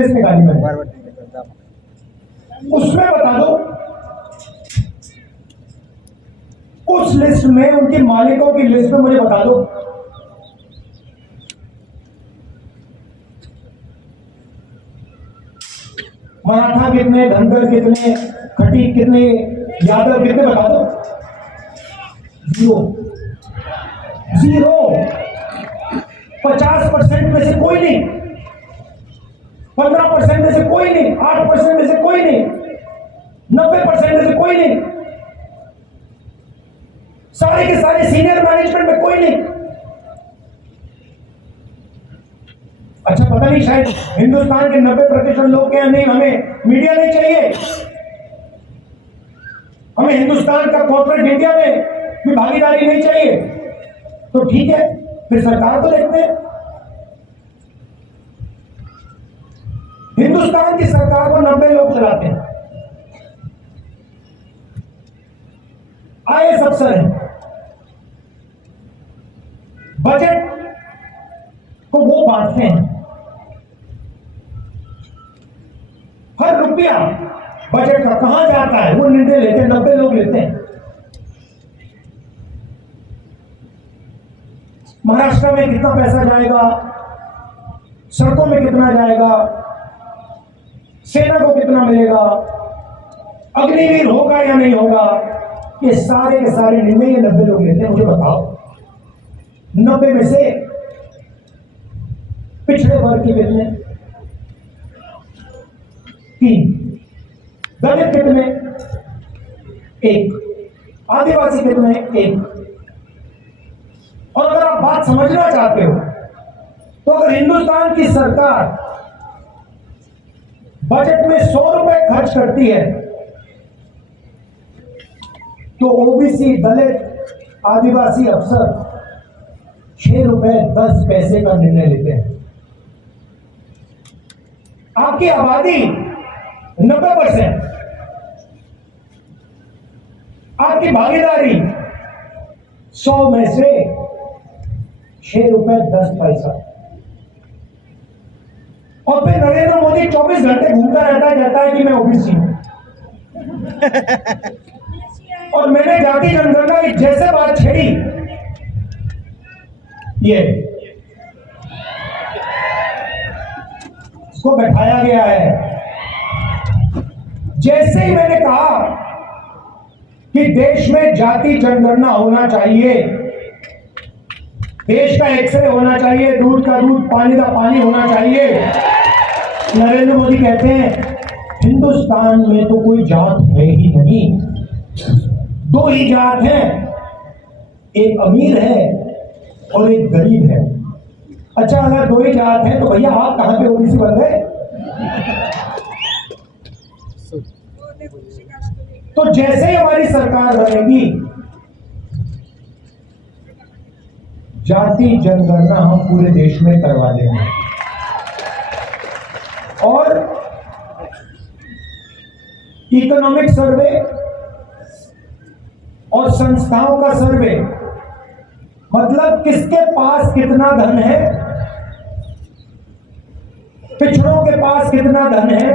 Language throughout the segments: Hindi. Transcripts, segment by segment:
लिस्ट निकाली मैंने, उसमें बता दो, उस लिस्ट में उनके मालिकों की लिस्ट में मुझे बता दो। मराठा कितने, धनगर कितने, खटीक कितने, यादव कितने, बता दो। Zero, zero. 50% में से कोई नहीं, 15% में से कोई नहीं, 8% में से कोई नहीं, 90% में से कोई नहीं, सारे के सारे सीनियर मैनेजमेंट में कोई नहीं। अच्छा, पता नहीं, शायद हिंदुस्तान के 90% लोग क्या नहीं, हमें मीडिया नहीं चाहिए, हमें हिंदुस्तान का कॉर्पोरेट इंडिया में भी भागीदारी नहीं चाहिए। तो ठीक है, फिर सरकार को देखते हैं। हिंदुस्तान की सरकार को 90 लोग चलाते हैं, आईएएस अफसर हैं, बजट को वो बांटते हैं, हर रुपया बजट का कहां जाता है वो निर्णय लेते हैं, 90 लोग लेते हैं। महाराष्ट्र में कितना पैसा जाएगा, सड़कों में कितना जाएगा, सेना को कितना मिलेगा, अग्निवीर होगा या नहीं होगा, ये सारे के सारे निर्णय ये 90 लोग लेते हैं। मुझे बताओ, 90 में से पिछड़े वर्ग के कितने? 3। दलित कितने? 1। आदिवासी कितने? 1। और अगर आप बात समझना चाहते हो तो अगर हिंदुस्तान की सरकार बजट में 100 रुपए खर्च करती है तो ओबीसी, दलित, आदिवासी अफसर 6 रुपए 10 पैसे का निर्णय लेते हैं। आपकी आबादी 90%, आपकी भागीदारी 100 में से 6 रुपए 10 पैसा। और फिर नरेंद्र मोदी 24 घंटे घूमता रहता है, कहता है कि मैं ओबीसी हूं। और मैंने जाति जनगणना की जैसे बात छेड़ी, ये इसको बैठाया गया है। जैसे ही मैंने कहा कि देश में जाति जनगणना होना चाहिए, देश का एक्सरे होना चाहिए, दूध का दूध, पानी का पानी होना चाहिए, नरेंद्र मोदी कहते हैं हिंदुस्तान में तो कोई जात है ही नहीं, 2 ही जात हैं, एक अमीर है और एक गरीब है। अच्छा, अगर 2 ही जात हैं तो भैया आप कहां पे ओबीसी बन गए? तो जैसे ही हमारी सरकार बनेगी, जाति जनगणना हम पूरे देश में करवा देंगे और इकोनॉमिक सर्वे और संस्थाओं का सर्वे, मतलब किसके पास कितना धन है, पिछड़ों के पास कितना धन है,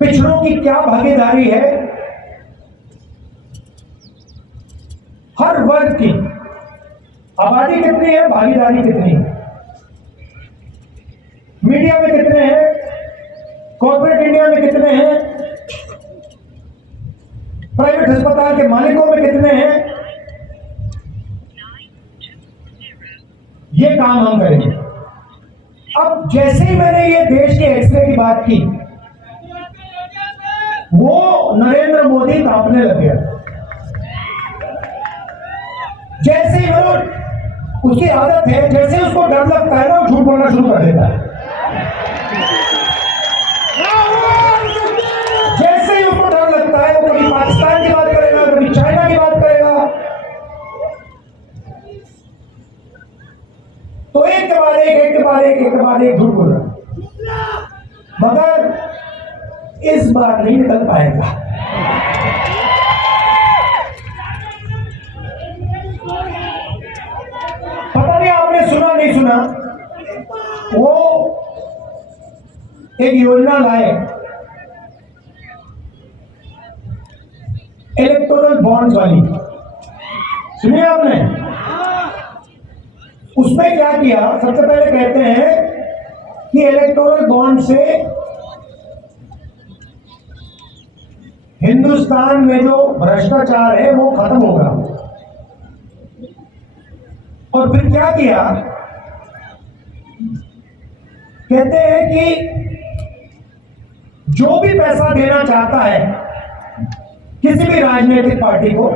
पिछड़ों की क्या भागीदारी है, हर वर्ग की आबादी कितनी है, भागीदारी कितनी है, मीडिया में कितने हैं, कॉर्पोरेट इंडिया में कितने हैं, प्राइवेट अस्पताल के मालिकों में कितने हैं, ये काम हम करेंगे। अब जैसे ही मैंने ये देश के एक्सरे की बात की, वो नरेंद्र मोदी कांपने लग गया। जैसे ही वो, उसकी आदत है, जैसे उसको डर लगता है ना, वो झूठ बोलना शुरू कर देता है। जैसे ही उसको डर लगता है, वो कभी पाकिस्तान की बात करेगा, कभी चाइना की बात करेगा, तो एक के बाद एक झूठ बोल रहा। मगर इस बार नहीं निकल पाएगा। पता नहीं आपने सुना नहीं सुना, वो एक योजना लाए इलेक्टोरल बॉन्ड्स वाली, सुनिए आपने। उसमें क्या किया, सबसे पहले कहते हैं कि इलेक्टोरल बॉन्ड से हिंदुस्तान में जो भ्रष्टाचार है वो खत्म होगा। और फिर क्या किया, कहते हैं कि जो भी पैसा देना चाहता है किसी भी राजनीतिक पार्टी को,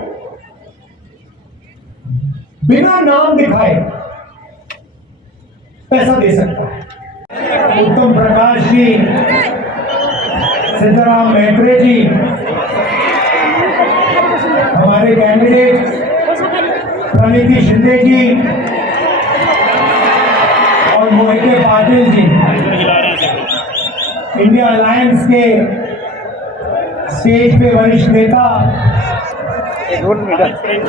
बिना नाम दिखाए पैसा दे सकता है। उत्तम प्रकाश जी, सीताराम मैत्रे जी, हमारे कैंडिडेट प्रणीति शिंदे जी और मोहिते पाटिल जी, इंडिया अलायंस के स्टेज पे वरिष्ठ नेता,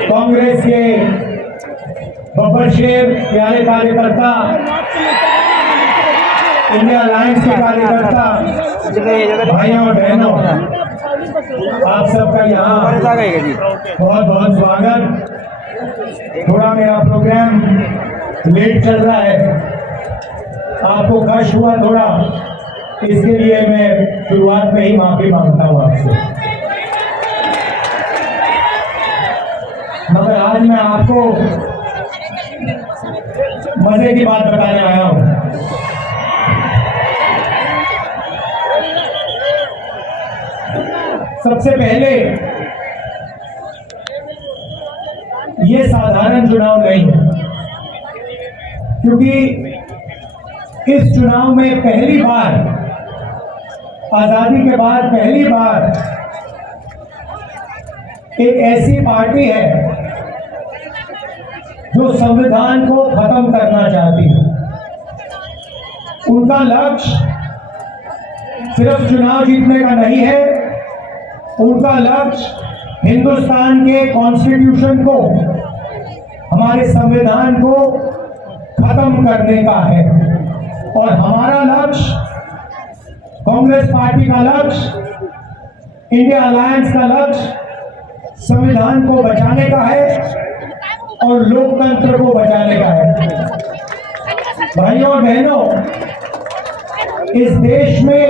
कांग्रेस के बब्बर शेर प्यारे कार्यकर्ता, इंडिया अलायंस के कार्यकर्ता, भाइयों और बहनों, आप सबका यहाँ बहुत बहुत स्वागत। थोड़ा मेरा प्रोग्राम लेट चल रहा है, आपको कष्ट हुआ थोड़ा, इसके लिए मैं शुरुआत में ही माफी मांगता हूँ आपसे। मगर आज मैं आपको मजे की बात बताने आया हूं। सबसे पहले, ये साधारण चुनाव नहीं है, क्योंकि इस चुनाव में पहली बार, आजादी के बाद पहली बार एक ऐसी पार्टी है जो संविधान को खत्म करना चाहती है। उनका लक्ष्य सिर्फ चुनाव जीतने का नहीं है, उनका लक्ष्य हिंदुस्तान के कॉन्स्टिट्यूशन को, हमारे संविधान को खत्म करने का है। और हमारा लक्ष्य, कांग्रेस पार्टी का लक्ष्य, इंडिया अलायंस का लक्ष्य संविधान को बचाने का है और लोकतंत्र को बचाने का है। भाइयों और बहनों, इस देश में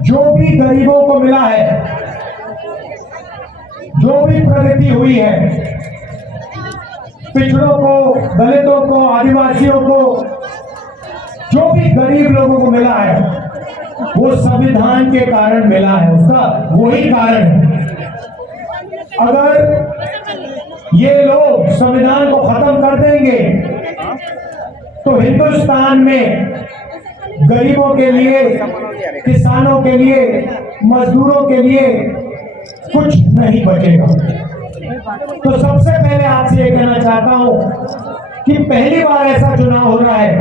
जो भी गरीबों को मिला है, जो भी प्रगति हुई है, पिछड़ों को, दलितों को, आदिवासियों को, जो भी गरीब लोगों को मिला है, वो संविधान के कारण मिला है। उसका वही कारण है। अगर ये लोग संविधान को खत्म कर देंगे तो हिंदुस्तान में गरीबों के लिए, किसानों के लिए, मजदूरों के लिए कुछ नहीं बचेगा। तो सबसे पहले आपसे ये कहना चाहता हूं कि पहली बार ऐसा चुनाव हो रहा है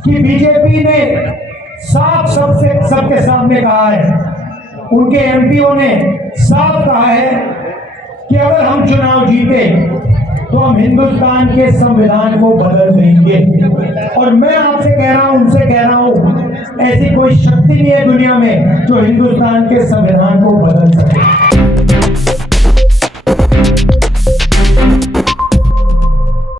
कि बीजेपी ने साफ सबके सामने कहा है, उनके एमपीओ ने साफ कहा है कि अगर हम चुनाव जीते तो हम हिंदुस्तान के संविधान को बदल देंगे। और मैं आपसे कह रहा हूं, उनसे कह रहा हूं, ऐसी कोई शक्ति नहीं है दुनिया में जो हिंदुस्तान के संविधान को बदल सके।